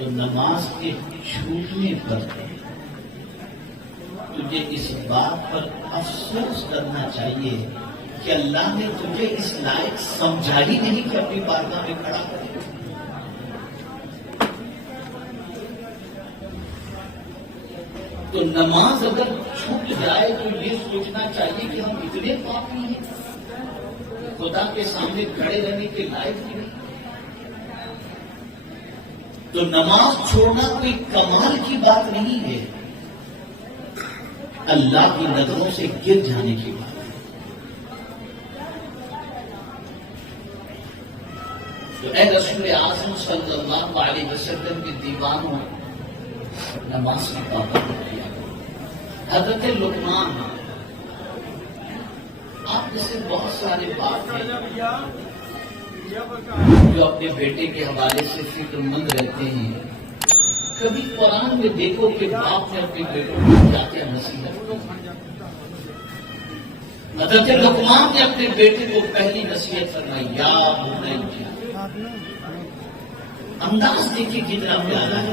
تو نماز کے چھوٹنے پر تجھے اس بات پر افسوس کرنا چاہیے کہ اللہ نے تجھے اس لائق سمجھا ہی نہیں کہ اپنی بارگاہ میں کھڑا کرے. تو نماز اگر چھوٹ جائے تو یہ سوچنا چاہیے کہ ہم اتنے پاپی ہیں خدا کے سامنے کھڑے رہنے کے لائق ہی نہیں. تو نماز چھوڑنا کوئی کمال کی بات نہیں ہے، اللہ کی نظروں سے گر جانے کی بات ہے. تو اے رسول اعظم صلی اللہ علیہ وسلم کے دیوانوں، نماز کی پابندی کیا. حضرت لقمان، آپ جیسے بہت سارے بات ہیں جو اپنے بیٹے کے حوالے سے فکر مند رہتے ہیں. کبھی قرآن میں دیکھو کہ باپ نے اپنے بیٹوں کو کیا کیا نصیحت کی. حضرت لقمان نے اپنے بیٹے کو پہلی نصیحت فرمائی، یا بنی. انداز دیکھیے کتنا پیارا ہے.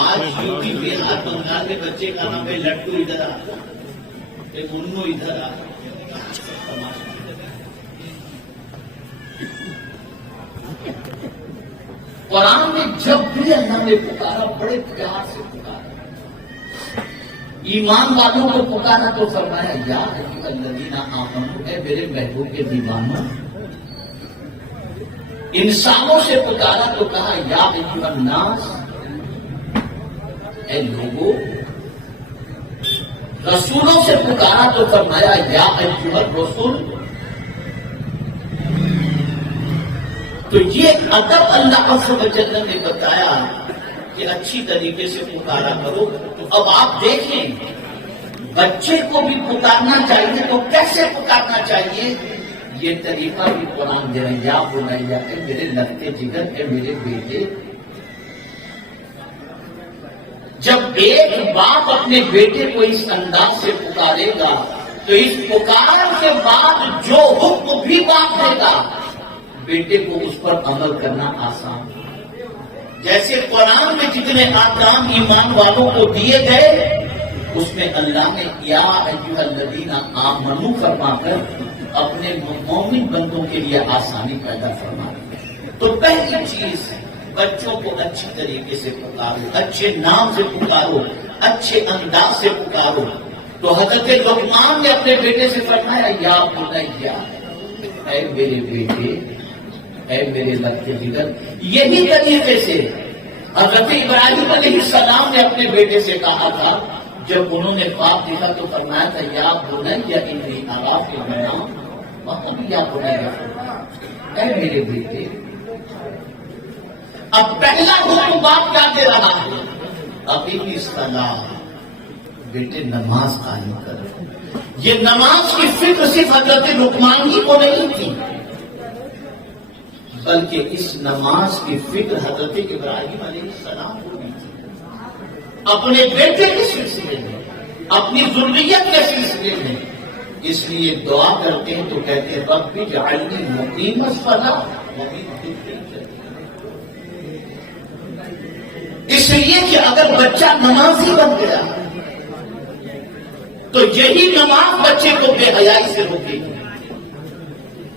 آج یو پی بہار بنگال کے بچے کا نام ہے لڈو ادھر آ، ایک انو ادھر آ. قرآن میں جب بھی اللہ نے پکارا بڑے پیار سے پکارا. ایمان والوں کو پکارا تو فرمایا یا ایھا الذین آمنوا، اے میرے محبوب کے دیوانوں. انسانوں سے پکارا تو کہا یا ایھا الناس، اے لوگوں. رسولوں سے پکارا تو فرمایا یا ایھا الرسل. تو یہ ادب اللہ عز و جل نے بتایا کہ اچھی طریقے سے پکارا کرو. تو اب آپ دیکھیں بچے کو بھی پکارنا چاہیے تو کیسے پکارنا چاہیے، یہ طریقہ بھی قرآن دے رہے ہیں. یا بنیا، اے میرے لگتے جگر، اے میرے بیٹے. جب ایک باپ اپنے بیٹے کو اس انداز سے پکارے گا تو اس پکار کے بعد جو حکم بھی باپ دے گا بیٹے کو اس پر عمل کرنا آسان. جیسے قرآن میں جتنے احکام ایمان والوں کو دیے گئے اس میں اللہ نے یا ایھا الذین آمنوا فرما کر اپنے مومن بندوں کے لیے آسانی پیدا فرما. تو پہلی چیز بچوں کو اچھی طریقے سے پکارو، اچھے نام سے پکارو، اچھے انداز سے پکارو. تو حضرت لقمان نے اپنے بیٹے سے فرمایا یا بنیا، اے میرے بیٹے، اے میرے لگتے جگر. یہی طریقے سے حضرت ابراہیم علیہ السلام نے اپنے بیٹے سے کہا تھا جب انہوں نے خواب دیکھا تو فرمایا تھا یا بنیا انی اری فی المنام وقل یا بنیا، اے میرے بیٹے. اب پہلا حکم باپ کیا دے رہا ہے، اقیم الصلاۃ، بیٹے نماز قائم کرو. یہ نماز کی فکر صرف حضرت لقمان ہی کو نہیں تھی بلکہ اس نماز کی فکر حضرت ابراہیم علیہ السلام کو بھی تھی. اپنے بیٹے کے سلسلے میں، اپنی ذریت کے سلسلے میں. اس لیے دعا کرتے ہیں تو کہتے ہیں رب اجعلنی مقیم الصلاۃ ومن ذریتی. اس لیے کہ اگر بچہ نمازی بن گیا تو یہی نماز بچے کو بے حیائی سے روکے گی.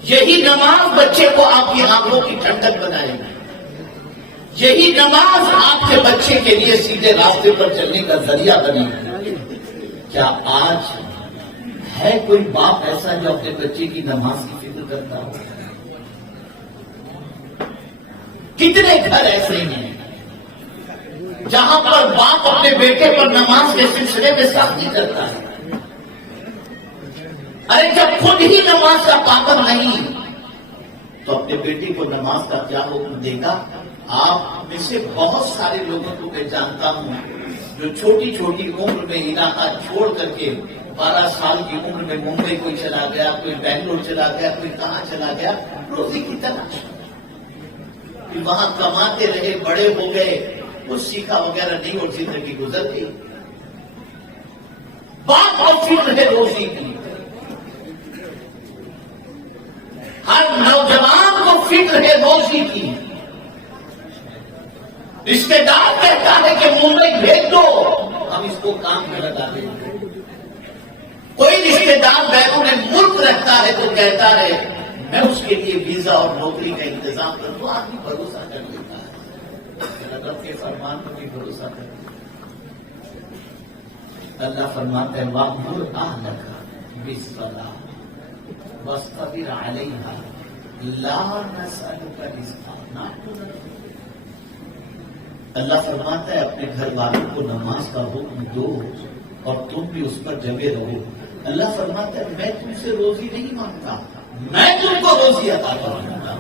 یہی نماز بچے کو آپ کی آنکھوں کی ٹھنڈک بنائے گی. یہی نماز آپ کے بچے کے لیے سیدھے راستے پر چلنے کا ذریعہ بنے گی. کیا آج ہے کوئی باپ ایسا جو اپنے بچے کی نماز کی فکر کرتا ہو؟ کتنے گھر ایسے ہیں جہاں پر باپ اپنے بیٹے پر نماز کے سلسلے میں سختی کرتا ہے. ارے جب خود ہی نماز کا پابند نہیں تو اپنے بیٹے کو نماز کا کیا حکم دے گا؟ آپ میں سے بہت سارے لوگوں کو میں جانتا ہوں جو چھوٹی چھوٹی عمر میں علاقہ چھوڑ کر کے 12 سال کی عمر میں ممبئی کوئی چلا گیا، کوئی بنگلور چلا گیا، کوئی کہاں چلا گیا روزی کی تلاش. وہاں کماتے رہے، بڑے ہو گئے، کچھ سیکھا وغیرہ نہیں اور زندگی گزر گئی. بات اور فکر ہے روزی کی. ہر نوجوان کو فکر ہے روزی کی. رشتے دار کہتا ہے کہ ممبئی بھیج دو، ہم اس کو کام میں لگا دیں گے۔ کوئی رشتے دار بیرون ملک رہتا ہے تو کہتا ہے میں اس کے لیے ویزا اور نوکری کا انتظام کر دوں، آدمی بھروسہ کر لیتا ہے، رب کے فرمان پر بھی بھروسہ کر لیتا ہے۔ اللہ فرماتا ہے وَأْمُرْ أَهْلَكَ بِالصَّلَاةِ وَاصْطَبِرْ عَلَيْهَا لَا نَسْأَلُكَ رِزْقًا۔ اللہ فرماتا ہے اپنے گھر والوں کو نماز کا حکم دو اور تم بھی اس پر جمے رہو۔ اللہ فرماتا ہے میں تم سے روزی نہیں مانگتا، میں تم کو روزی عطا کروں گا۔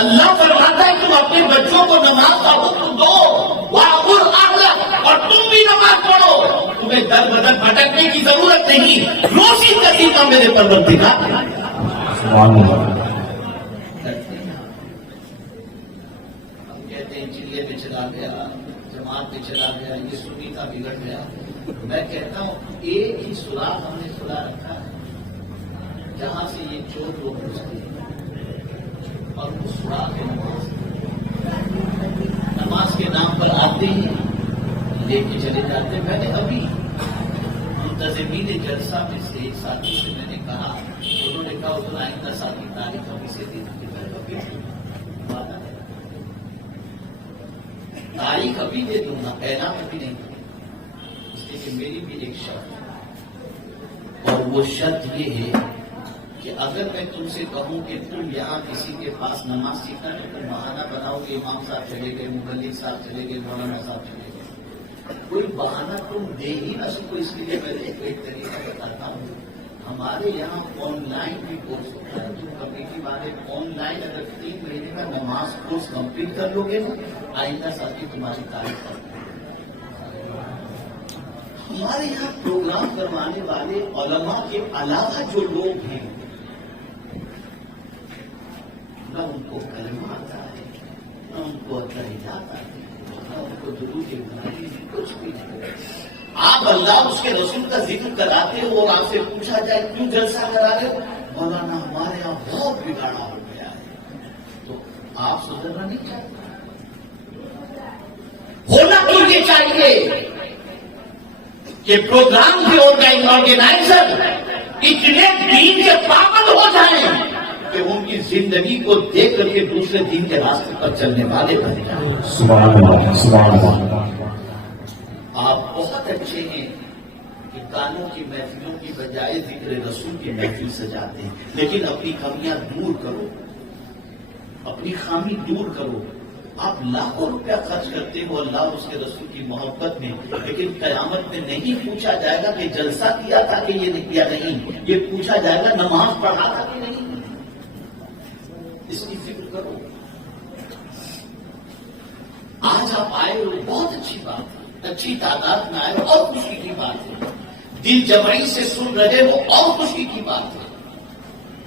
اللہ فرماتا ہے تم اپنے بچوں کو نماز کا حکم دو وَأْمُرْ أَهْلَكَ، اور تم بھی نماز پڑھو، تمہیں در بدر بھٹکنے کی ضرورت نہیں، روزی کسی کا میرے پروردگار سبحان اللہ۔ چلے میں چلا گیا، جماعت میں چلا گیا، یہ سنی کا بگڑ گیا۔ میں کہتا ہوں ایک ہی سراغ ہم نے کھلا رکھا ہے جہاں سے یہ چور لوگ گزرتے ہیں، اور وہ سراغ ہے نماز کے نام پر آتے ہیں لے کے چلے جاتے ہیں۔ میں نے ابھی منتظمین جلسہ میں سے ایک ساتھی سے میں نے کہا، انہوں نے کہا ادھر آئندہ ساتھی تاریخ ابھی سے دے دیں گے، تاریخ ابھی دے دوں گا، اعلان ابھی نہیں کروں، اس لیے کہ میری بھی ایک شرط ہے، اور وہ شرط یہ ہے کہ اگر میں تم سے کہوں کہ تم یہاں کسی کے پاس نماز سیکھنا تو تم بہانہ بناؤ کہ امام صاحب چلے گئے، مبلغ صاحب چلے گئے، مولانا صاحب چلے گئے، کوئی بہانہ تم دے ہی نہ سکو۔ اس لیے میں ایک طریقہ بتاتا ہوں، ہمارے یہاں آن لائن بھی کورس ہوتا ہے، جو کمیٹی والے آن لائن اگر 3 مہینے کا نماز کورس کمپلیٹ کر لو گے نا، آئندہ ساتھی تمہاری تعریف کرتے ہیں۔ ہمارے یہاں پروگرام کروانے والے علماء کے علاوہ جو لوگ ہیں، نہ ان کو کلمہ آتا ہے، نہ ان کو تحریات آتا ہے، نہ ان کو درود ابراہیم، کچھ بھی نہیں۔ آپ اللہ اس کے رسول کا ذکر کراتے ہو اور آپ سے پوچھا جائے کیوں جلسہ کرا رہے ہو، مولانا ہمارے یہاں بہت بگاڑا ہو گیا ہے، تو آپ سدھرنا نہیں چاہتے؟ ہونا تو یہ چاہیے کہ پروگرام کے آرگنائزر اتنے دین کے پابند ہو جائیں کہ ان کی زندگی کو دیکھ کر کے دوسرے دین کے راستے پر چلنے والے بن جائیں۔ سبحان اللہ، سبحان اللہ۔ آپ بہت اچھے ہیں کہ گانوں کی محفلوں کی بجائے ذکر رسول کی محفل سجاتے ہیں، لیکن اپنی کمیاں دور کرو، اپنی خامی دور کرو۔ آپ لاکھوں روپیہ خرچ کرتے ہو اللہ اور اس کے رسول کی محبت میں، لیکن قیامت میں نہیں پوچھا جائے گا کہ جلسہ کیا تھا کہ یہ کیا نہیں، یہ پوچھا جائے گا نماز پڑھا تھا کہ نہیں۔ اس کی فکر کرو۔ آج آپ آئے ہو بہت اچھی بات ہے، اچھی تعداد میں آئے ہو اور خوشی کی بات ہے، دل جمعی سے سن رہے ہو اور خوشی کی بات ہے،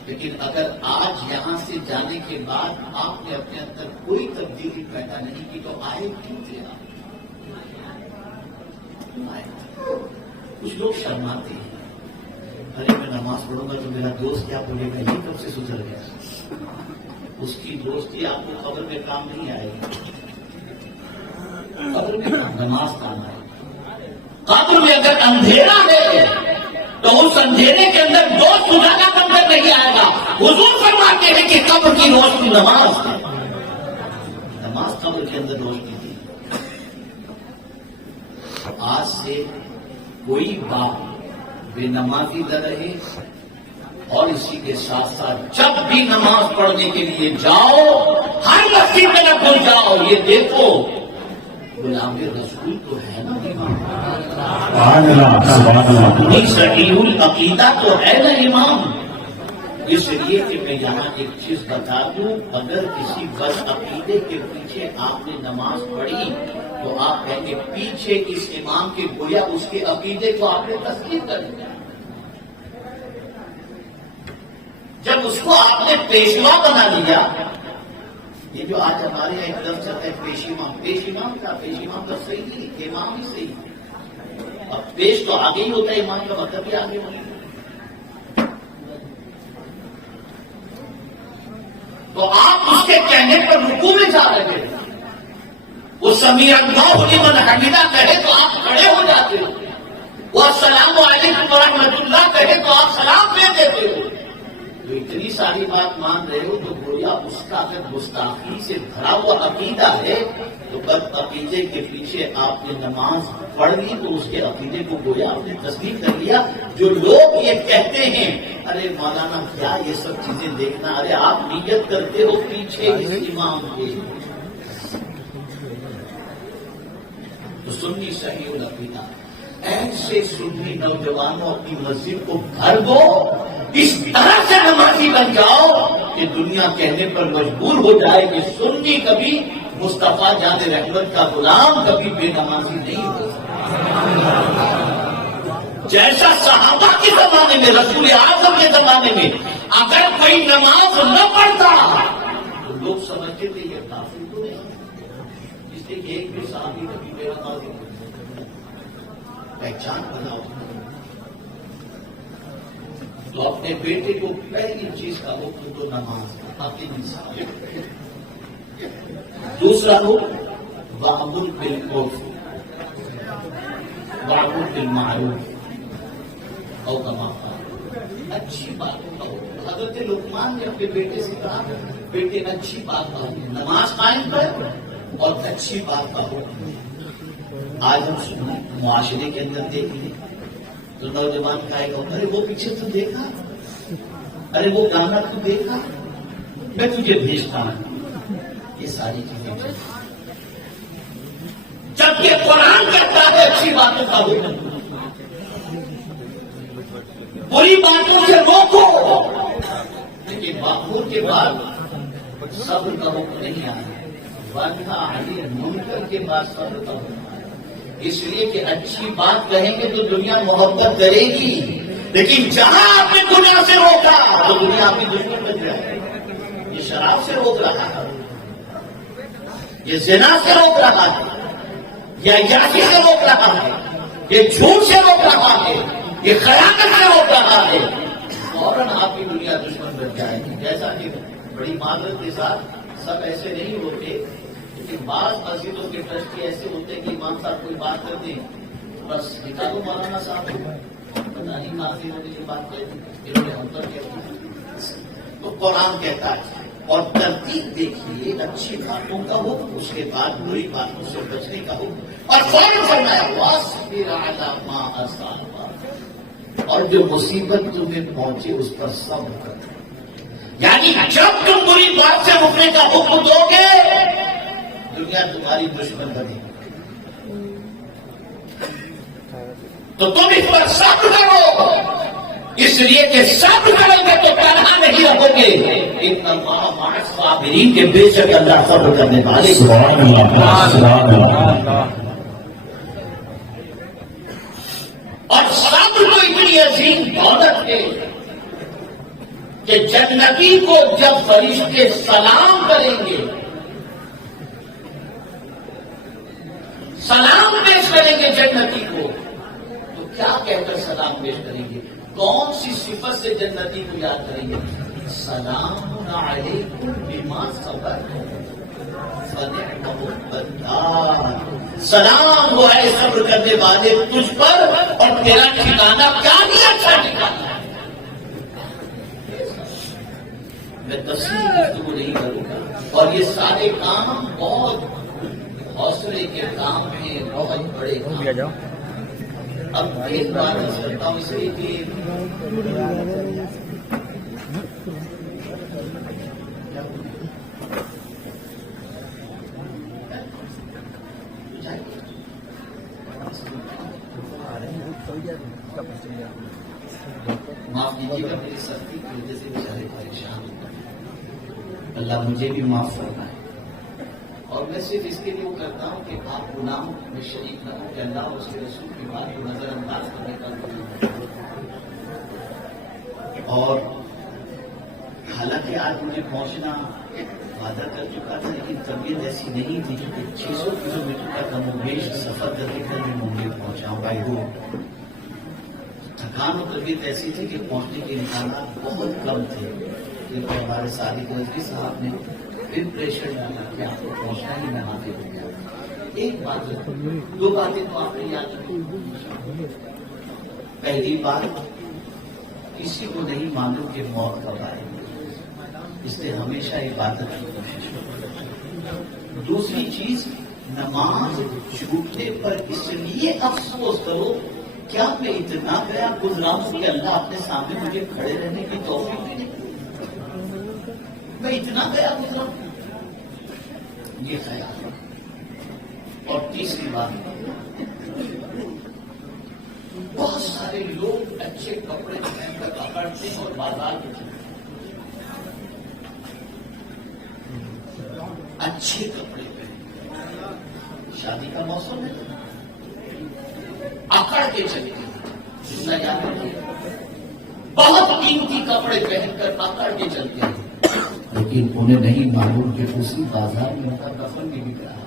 لیکن اگر آج یہاں سے جانے کے بعد آپ نے اپنے اندر کوئی تبدیلی پیدا نہیں کی تو آئے کیوں تھے آپ؟ کچھ لوگ شرماتے ہیں، ارے میں نماز پڑھوں گا تو میرا دوست کیا بولے گا، یہ کب سے سدھر گیا؟ اس کی دوستی آپ کو قبر میں کام نہیں آئے گی، قبر میں نماز کام آئے گی۔ قبر میں اگر اندھیرا ہے تو اس اندھیرے کے اندر دوست سجانا بندر نہیں آئے گا۔ حضور فرماتے ہیں کہ قبر کی روشنی نماز ہے، نماز قبر کے اندر روشنی تھی۔ آج سے کوئی باپ بے نمازی نہ رہے، اور اسی کے ساتھ ساتھ جب بھی نماز پڑھنے کے لیے جاؤ ہر مسجد میں نہ بھول جاؤ، یہ دیکھو غلام رسول تو ہے نا امام، صحیح العقیدہ تو ہے نا امام۔ اس لیے کہ میں یہاں ایک چیز بتا دوں، اگر کسی بد عقیدے کے پیچھے آپ نے نماز پڑھی تو آپ کہیں گے پیچھے اس امام کے گویا اس کے عقیدے کو آپ نے تسلیم کر دیا۔ جب اس کو آپ نے پیشوا بنا لیا، یہ جو آج ہمارے یہاں ایک لفظ چلتا ہے پیش امام، پیش امام کا صحیح نہیں، امام ہی صحیح۔ اب پیش تو آگے ہی ہوتا ہے، امام کا مطلب بھی آگے ہونے۔ تو آپ اس کے کہنے پر رکوع میں جا رہے ہیں، سمیع اللہ لمن حمیدہ کہے تو آپ کھڑے ہو جاتے ہو، وہ السلام علیکم ورحمۃ اللہ کہے تو آپ سلام دے دیتے ہو. تو اتنی ساری بات مان رہے ہو تو گویا اس کا اگر گستاخی سے بھرا ہوا عقیدہ ہے تو بد عقیدے کے پیچھے آپ نے نماز پڑھ لی تو اس کے عقیدے کو گویا آپ نے تصدیق کر لیا. جو لوگ یہ کہتے ہیں ارے مولانا کیا یہ سب چیزیں دیکھنا، ارے آپ نیت کرتے ہو پیچھے اس امام کے. تو سنی صحیح العقیدہ، ایسے سنی نوجوانوں اپنی مسجد کو بھر دو، اس طرح سے نمازی بن جاؤ کہ دنیا کہنے پر مجبور ہو جائے کہ سنی کبھی مصطفیٰ جان رحمت کا غلام کبھی بے نمازی نہیں ہو سکتا. جیسا صحابہ کے زمانے میں، رسول اعظم کے زمانے میں اگر کوئی نماز نہ پڑھتا تو لوگ سمجھتے تھے یہ کافر تو نہیں، اس لیے ایک بھی صحابی کبھی بے نمازی نہیں. پہچان بناؤ تو اپنے بیٹے کو پہلی چیز کا حکم تو نماز اپنی انسان. دوسرا حکم وامر بالعرف وامر بالمعروف او کما قال، اچھی بات کہو. حضرت لقمان نے اپنے بیٹے سے کہا بیٹے اچھی بات کہو، نماز قائم کر اور اچھی بات کہو. آج ہم سنیں معاشرے کے اندر دیکھ لیں تو نوجوان کہے گا ارے وہ پیچھے تو دیکھا، ارے وہ گانا تو دیکھا، میں تجھے بھیجتا ہوں. یہ ساری چیزیں جبکہ قرآن کہتا ہے اچھی باتوں کا حکم، بری باتوں سے روکو، لیکن معمول کے بعد صبر کا حکم نہیں آیا. ورنہ علی منکر کے بعد صبر کا حکم، اس لیے کہ اچھی بات کہیں گے تو دنیا محبت کرے گی، لیکن جہاں آپ نے گناہ سے روکا تو دنیا آپ کی دشمن بن جائے. یہ شراب سے روک رہا ہے، یہ زنا سے روک رہا ہے، یہ عیاشی سے روک رہا ہے، یہ جھوٹ سے روک رہا ہے، یہ خیانت سے روک رہا ہے، فوراً آپ کی دنیا دشمن بن جائے گی. جیسا کہ بڑی معذرت کے ساتھ سب ایسے نہیں ہوتے، لیکن بعض مسجدوں کے ٹرسٹی ایسے ہوتے ہیں کہ امام صاحب کوئی بات کرتے ہیں بس نکالو مولانا صاحب، پتہ نہیں معافی نے یہ بات کہی انہوں نے ہم پر کیا. تو قرآن کہتا ہے اور ترتیب دیکھیے، اچھی باتوں کا حکم، اس کے بعد بری باتوں سے بچنے کا حکم، اور فوراً فرمایا واصبر علی ما اصابک، اور جو مصیبت تمہیں پہنچے اس پر صبر کر. یعنی جب تم بری بات سے رکنے کا حکم دو گے دنیا تمہاری دشمن بنے گی، تو تم اس پر صبر کرو، اس لیے کہ صبر کرو گے تو تنہا نہیں رہو گے. ان اللہ مع الصابرین، کے بے شک اللہ صبر کرنے والے. سبحان اللہ سبحان اللہ. اور صبر تو اتنی عظیم دولت ہے کہ جنتی کو جب فرشتے سلام کریں گے، سلام پیش کریں گے جنتی کو، تو کیا کہہ کر سلام پیش کریں گے؟ کون سی صفت سے جنتی کو یاد کریں گے؟ سلام علیکم بما صبرتم فنعم الدار. سلام ہو ہے صبر کرنے والے تجھ پر، اور تیرا ٹھکانہ کیا نہیں اچھا ٹھکانہ ہے. میں تفصیل گفتگو نہیں کروں گا، اور یہ سارے کام بہت حوصلے کے کام ہیں، بہت بڑے کام. اب ایک بات کرتا ہوں اس لیے کہ معاف کیجیے گا میری سختی کی وجہ سے بیچارے پریشان ہوتے ہیں، اللہ مجھے بھی معاف کرنا ہے. اور میں صرف اس کے لیے وہ کرتا ہوں کہ آپ گناہوں میں شریک نہ ہو، کہ اللہ اور اس کے رسول کی بات کو نظر انداز کرنے کا. اور حالانکہ آج مجھے پہنچنا وعدہ کر چکا تھا، لیکن طبیعت ایسی نہیں تھی کہ 600 کلومیٹر کا کم و بیش سفر کر کے کل میں ممبئی پہنچاؤں بائی روڈ. تھکان اور طبیعت ایسی تھی کہ پہنچنے کے امکانات بہت کم تھے، لیکن ہمارے سابق وزیر صاحب نے پھر پریشر ڈالا کہ آپ کو پہنچنا ہی نہ آتے ہو گیا. ایک بات دو باتیں تو آپ نے یاد رکھی. پہلی بات کسی کو نہیں معلوم کہ موت کب آئے گی، اس لیے ہمیشہ عبادت کی کوشش کرو. دوسری چیز نماز چھوٹنے پر اس لیے افسوس کرو کیا میں اتنا گیا گزرا ہوں کہ اللہ اپنے سامنے مجھے کھڑے رہنے کی توفیق بھی نہیں، میں اتنا گیا گزرا ہوں، یہ خیال. اور تیسری بات بہت سارے لوگ اچھے کپڑے پہن کر پکڑتے ہیں اور بازار میں چلتے اچھے کپڑے پہن، شادی کا موسم ہے اکڑ کے چلے جتنا یاد رکھیے بہت قیمتی کپڑے پہن کر اکڑ کے چلتے ہیں، لیکن انہیں نہیں معلوم کہ اسی بازار میں ان کا کفن بھی بک رہا ہے.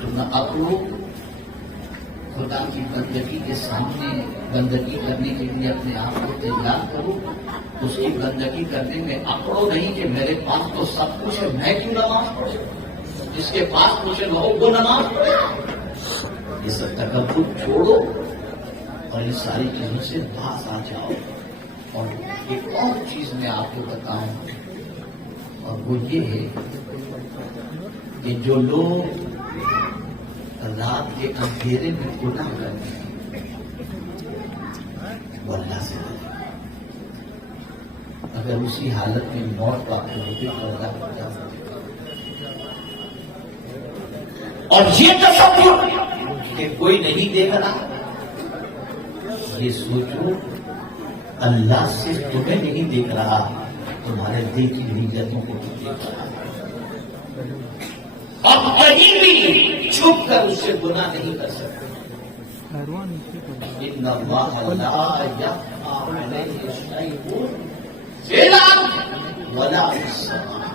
تو نہ اپنو خدا کی بندگی کے سامنے بندگی کرنے کے لیے اپنے آپ کو تیار کرو. اس کی بندگی کرنے میں اکڑو نہیں کہ میرے پاس تو سب کچھ ہے، میں کیوں نماز پڑھے، جس کے پاس کچھ ہے وہ نماز پڑھے. یہ سب تکبر چھوڑو اور ان ساری چیزوں سے باز آ جاؤ. اور ایک اور چیز میں آپ کو بتاؤں اور وہ یہ ہے کہ جو لوگ رات کے اندھیرے میں گناہ کرتے ہیں وہ اللہ سے ڈرے. اگر اسی حالت میں موت واقع ہوتی تو اللہ کو کیا سکے. اور یہ تصور کہ کوئی نہیں دیکھ رہا، یہ سوچو اللہ سے تمہیں نہیں دیکھ رہا، تمہارے دل کی نیتوں کو بھی دیکھ رہا ہے. اور کہیں بھی چھپ کر اس سے گناہ نہیں کر سکتے. ان اللہ لا یخفی علیہ شیء فی الارض ولا فی السماء.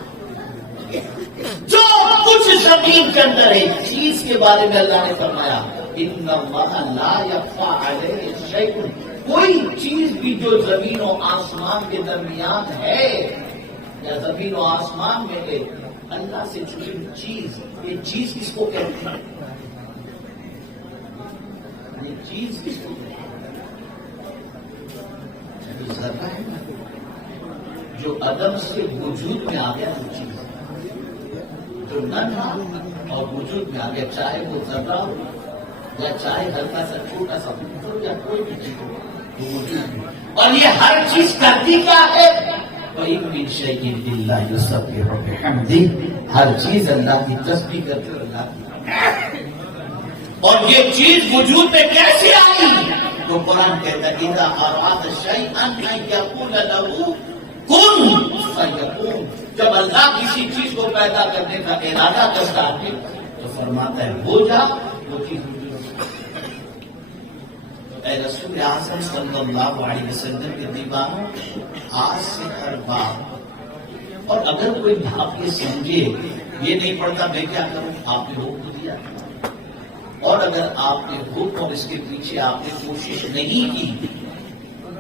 جو کچھ زمین کے اندر ہے چیز کے بارے میں اللہ نے فرمایا ان اللہ لا یخفی علیہ شیء. کوئی چیز بھی جو زمین و آسمان کے درمیان ہے یا زمین و آسمان میں ہے اللہ سے چھوٹی چیز. یہ چیز کس کو کہتے ہیں؟ یہ چیز کس کو کہتے ہیں؟ ذرہ ہے نا جو عدم سے وجود میں آ گیا وہ چیز جو نہ تھا اور وجود میں آ گیا، چاہے وہ ذرہ ہو یا چاہے ہلکا سا چھوٹا سا ہو یا کوئی بھی چیز ہو وہ وجود میں. اور یہ ہر چیز کرتی کیا ہے؟ وَإِن مِّن شَيْءٍ إِلَّا يُسَبِّحُ بِحَمْدِهِ. ہر چیز اللہ کی تسبیح کرتے اور اللہ کی. اور یہ چیز وجود میں کیسے آئی؟ تو قرآن کہتا ہے اِذَا أَرَادَ شَيْئًا أَن يَقُولَ لَهُ كُن فَيَكُونُ. جب اللہ کسی چیز کو پیدا کرنے کا ارادہ کرتا ہے تو فرماتا ہے ہو جا، وہ چیز اے رسول اعظم صلی اللہ علیہ وسلم کے دیوانوں آج سے ہر بات. اور اگر کوئی آپ یہ سمجھے یہ نہیں پڑھتا میں کیا کروں، آپ نے حکم دیا. اور اگر آپ نے حکم اور اس کے پیچھے آپ نے کوشش نہیں کی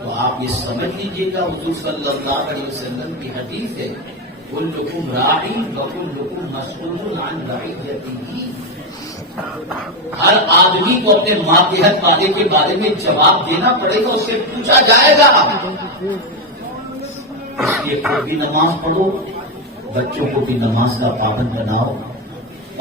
تو آپ یہ سمجھ لیجیے گا حضور صلی اللہ علیہ وسلم کی حدیث ہے کلکم راع وکلکم مسئول عن رعیتہ. ہر آدمی کو اپنے ماتحت والے کے بارے میں جواب دینا پڑے گا، اس سے پوچھا جائے گا. اس لیے خود بھی نماز پڑھو، بچوں کو بھی نماز کا پابند بناؤ،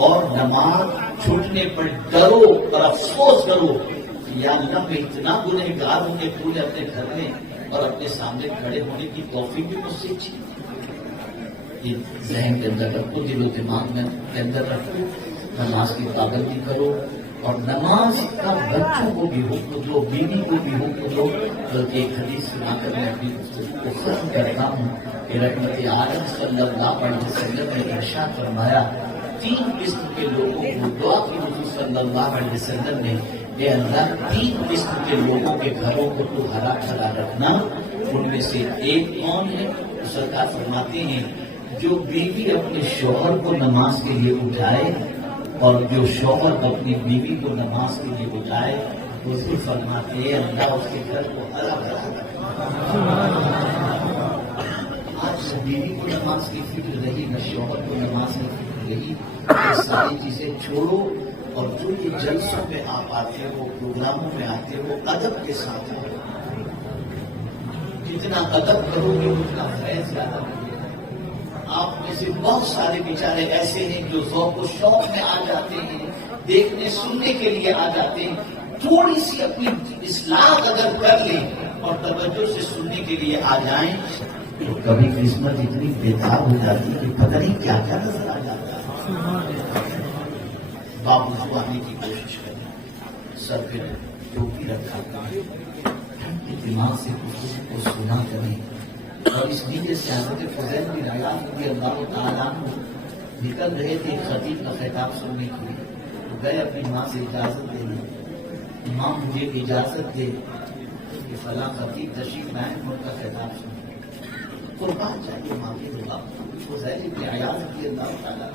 اور نماز چھوٹنے پر ڈرو اور افسوس کرو کہ یا اللہ میں اتنا گنہگار ہوں کہ پورے اپنے گھر میں اور اپنے سامنے کھڑے ہونے کی توفیق بھی مجھ سے چھین. یہ ذہن کے اندر رکھو، دل و دماغ میں کے اندر رکھو. نماز کی پابندی کرو اور نماز کا بچوں کو بھی حکم دو، بیوی کو بھی حکم دو. بلکہ ایک حدیث سنا کر میں اپنی گفتگو کو ختم کرتا ہوں کہ رحمت عالم صلی اللہ علیہ وسلم نے ارشاد فرمایا 3 قسم کے لوگوں کو دعا کی حضور صلی اللہ علیہ وسلم نے اے اللہ 3 قسم کے لوگوں کے گھروں کو تو ہرا بھرا رکھنا. ان میں سے ایک کون ہے؟ سرکار فرماتے ہیں جو بیوی اپنے شوہر کو نماز کے لیے اٹھائے اور جو شوہر اپنی بیوی کو نماز کے لیے اٹھائے اس کو فرماتے ہیں اللہ اس کے گھر کو ہرا بھرا رکھنا. بیوی کو نماز کی فکر رہی، نہ شوہر کو نماز کی فکر رہی، یہ ساری چیزیں چھوڑو اور جو یہ جلسوں میں آپ آتے ہو، پروگراموں میں آتے ہو، ادب کے ساتھ ہو. جتنا ادب کرو گے اتنا فیض زیادہ ملے گا. آپ میں سے بہت سارے بیچارے ایسے ہیں جو ذوق و شوق میں آ جاتے ہیں، دیکھنے سننے کے لیے آ جاتے ہیں. تھوڑی سی اپنی اصلاح اگر کر لیں اور توجہ سے سننے کے لیے آ جائیں تو کبھی قسمت اتنی بےتاب ہو جاتی ہے کہ پتہ نہیں کیا کیا نظر آ جاتا ہے. باوجود آنے کی کوشش کریں، سر پہ ٹوپی رکھا کریں، دماغ سے کچھ کو سنا کریں. اور اس لیے سے حضرت فضیل بن عیاض رضی اللہ تعالیٰ عنہ نکل رہے تھے خطیب کا خطاب سننے کے لیے، تو گئے اپنی ماں سے اجازت لینے. ماں مجھے اجازت دے کہ فلاں خطیب تشریف لائیں ان کا خطاب سنیں. قربان چاہیے ماں کے دعا. فضیل بن عیاض رضی اللہ تعالیٰ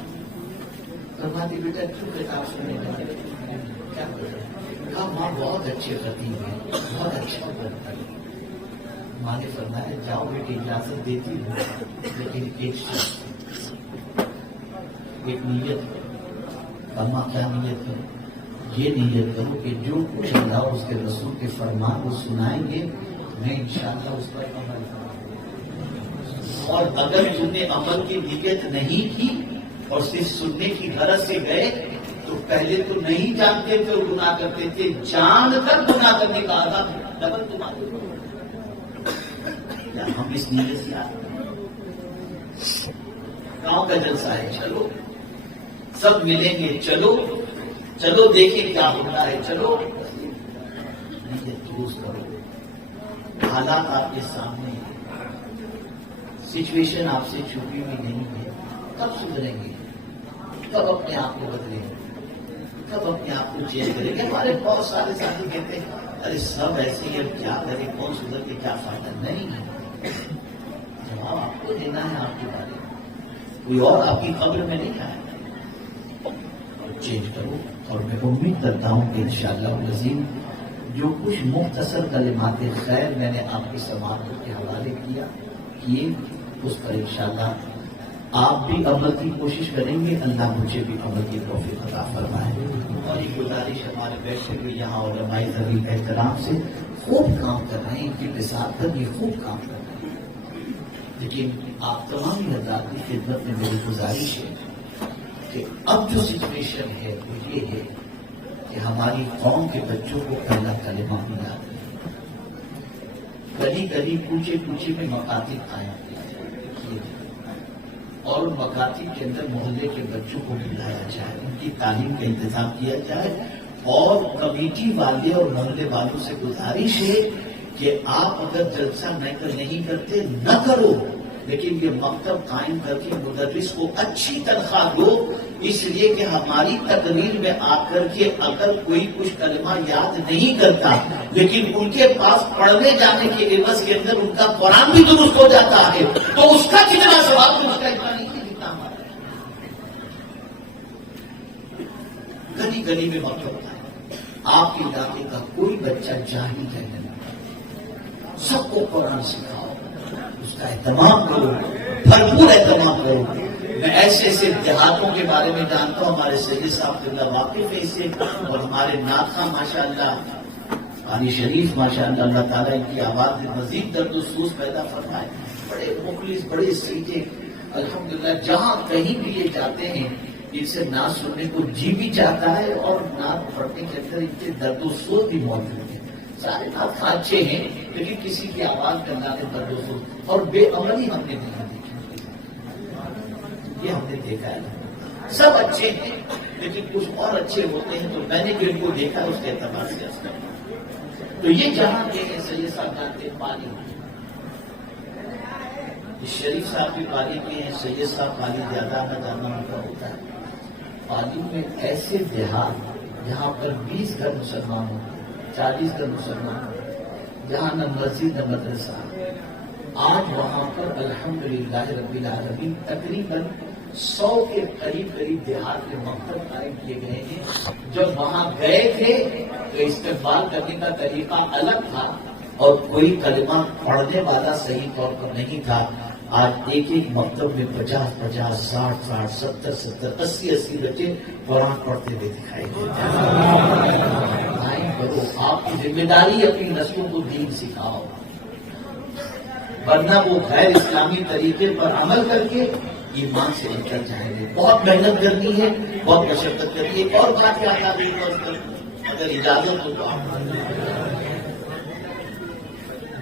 فرماتی بیٹا کیوں خطاب سننے جا رہے کیا کر رہے؟ کہا ماں بہت اچھے خطیب ہیں، بہت اچھا بنتا ہے. ماں نے فرمایا جاؤ بیٹی اجازت دیتی ہوں، لیکن ایک شرط، ایک نیت. فرما کیا نیت ہے؟ یہ نیت کرو کہ جو کچھ اللہ اور اس کے رسول کے فرمان وہ سنائیں گے میں انشاءاللہ اس پر عمل کروں. اور اگر تم نے عمل کی نیت نہیں کی اور صرف سننے کی غرض سے گئے تو پہلے تو نہیں جانتے تھے اور گناہ کرتے تھے، جان کر گناہ کرنے کا عذاب ڈبل تمہارے. ہم اس نیت سے آتے ہیں گاؤں کا جلسہ ہے، چلو سب ملیں گے، چلو چلو دیکھیں کیا ہوتا ہے، چلو نیت درست کرو. حالات آپ کے سامنے ہیں، سچویشن آپ سے چھپی ہوئی نہیں ہے. کب سدھریں گے؟ کب اپنے آپ کو بدلیں گے؟ کب اپنے آپ کو چینج کریں گے؟ ہمارے بہت سارے ساتھی کہتے ہیں ارے سب ایسے ہی، اب کیا کریں، کون سدھر کے کیا فائدہ. نہیں ہے، جواب آپ کو دینا ہے. آپ کے بارے میں کوئی اور آپ کی قبر میں نہیں آئے. چینج کرو. اور میں امید کرتا ہوں کہ انشاءاللہ العظیم جو کچھ مختصر کلمات خیر میں نے آپ کی سماعت کے حوالے کیے اس پر انشاءاللہ آپ بھی عمل کی کوشش کریں گے. اللہ مجھے بھی عمل کی توفیق عطا فرمائے. اور یہ گزارش ہمارے بیٹھے ہوئے یہاں علماء ذوی احترام سے خوب کام کر رہے ہیں، ان کی وساطت پر یہ خوب کام کر رہے ہیں. لیکن آپ تمام حضرات کی خدمت میں میری گزارش ہے کہ اب جو سچویشن ہے وہ یہ ہے کہ ہماری قوم کے بچوں کو پہلا کلمہ ملا. گلی گلی کوچے کوچے میں مکاتب قائم کیے اور مکاتب کے اندر محلے کے بچوں کو بلایا جائے، ان کی تعلیم کا انتظام کیا جائے. اور کمیٹی والے اور محلے والوں سے گزارش ہے کہ آپ اگر جلسہ نہیں کرتے نہ کرو، لیکن یہ مکتب قائم کر کے مدرس کو اچھی تنخواہ دو، اس لیے کہ ہماری تقریر میں آ کر کے اگر کوئی کچھ کلمہ یاد نہیں کرتا لیکن ان کے پاس پڑھنے جانے کے عوض کے اندر ان کا قرآن بھی درست ہو جاتا ہے تو اس کا کتنا ثواب، اس کا اتنا نہیں جتنا ہمارا. گلی گلی میں مکتب ہے. آپ کے علاقے کا کوئی بچہ جاہل نہیں، سب کو قرآن سکھاؤ، اس کا اہتمام کرو، بھرپور اہتمام کرو. میں ایسے ایسے دیہاتوں کے بارے میں جانتا ہوں، ہمارے سید صاحب قبلہ واقف ہے اس سے، اور ہمارے ناخواں ماشاء اللہ قاری شریف ماشاء اللہ، اللہ تعالیٰ ان کی آواز میں مزید درد و سوز پیدا فرمائے. بڑے مخلص، بڑے سیٹے الحمدللہ، جہاں کہیں بھی یہ جاتے ہیں ان سے نعت سننے کو جی بھی چاہتا ہے اور نعت پڑھنے کے اندر ان کے درد و سوز بھی موجود ہے. سارے نعت اچھے ہیں لیکن کسی کی آواز کا اللہ کے درد و سوز اور بے عملی ہم نے نہیں دیکھی. یہ ہم نے دیکھا ہے. سب اچھے ہیں لیکن کچھ اور اچھے ہوتے ہیں تو میں نے بھی ان کو دیکھا اس کے اعتبار سے. تو یہ جہاں کے ہیں سید صاحب جانتے پانی، شریف صاحب بھی پانی کے ہیں، سید صاحب پانی زیادہ نہ جانا ان کا ہوتا ہے. پانی میں ایسے دیہات جہاں پر 20 گھر مسلمان ہوں، 40 گھر مسلمان ہوں، جہاں نہ مسجد نہ مدرسہ. آج وہاں پر الحمدللہ رب العالمین تقریباً 100 کے قریب دیہات کے مکتب قائم کیے گئے ہیں. جب وہاں گئے تھے تو استقبال کرنے کا طریقہ الگ تھا اور کوئی کلمہ پڑھنے والا صحیح طور پر نہیں تھا. آج ایک ایک مکتب میں 50 50 60 60 70 70 80 80 بچے قرآن پڑھتے ہوئے دکھائی دیتے ہیں. کرو آپ کی ذمہ داری اپنی نسلوں کو دین سکھاؤ، ورنہ وہ غیر اسلامی طریقے پر عمل کر کے ایمان سے نکل جائیں گے. بہت محنت کرنی ہے، بہت مشقت کرنی ہے. اور بات کیا تھا اگر اجازت ہو تو آپ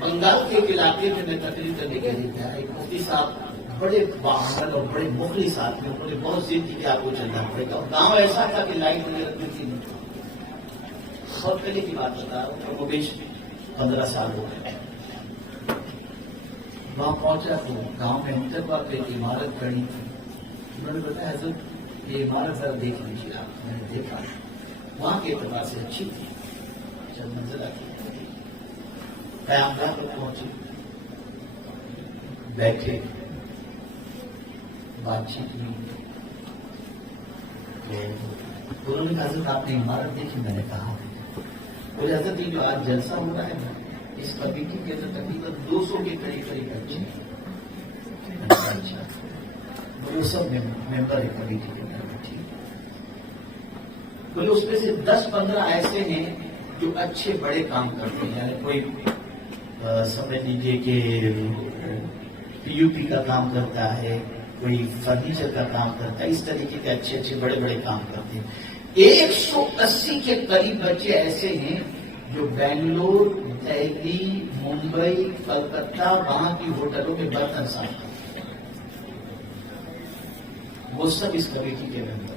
بنگال کے ایک علاقے میں تقریر کرنے کے لیے گیا. ایک مفتی صاحب بڑے باعمل اور بڑے مخلص آدمی، انہوں نے بہت ضد کی کہ آپ کو چلنا پڑے گا. گاؤں ایسا تھا کہ لائٹ وغیرہ ملتی نہیں. بہت پہلے کی بات بتا رہا ہوں، وہ بیچ 15 سال ہو گئے. وہاں پہنچا تو گاؤں میں ہم تک وقت ایک عمارت کھڑی تھی. انہوں نے بتایا حضرت یہ عمارت ذرا دیکھ لیجیے آپ. میں نے دیکھا وہاں کے اعتبار سے اچھی تھی، چند منزلہ کی. قیامگاہ پر پہنچے، بیٹھے، بات چیت ہوئی. انہوں نے کہا حضرت آپ نے عمارت دیکھی؟ میں نے کہا بولے حضرت یہ جو آج جلسہ ہو رہا ہے نا، اس کمیٹی کے اندر تقریباً 200 کے قریب قریب بچے ہیں. اچھا بولے سب ممبر ہے کمیٹی کے اندر بیٹھے. بولے اس میں سے 10-15 ایسے ہیں جو اچھے بڑے کام کرتے ہیں. یعنی کوئی سمجھ لیجیے کہ پی یو پی کا کام کرتا ہے، کوئی فرنیچر کا کام کرتا ہے. اس طریقے کے اچھے اچھے بڑے بڑے کام کرتے ہیں. 180 کے قریب بچے ایسے ہیں جو بنگلور، دہلی، ممبئی، کلکتہ وہاں کی ہوٹلوں میں برتن صاف کرتے ہیں. وہ سب اس کمیٹی کے ممبر.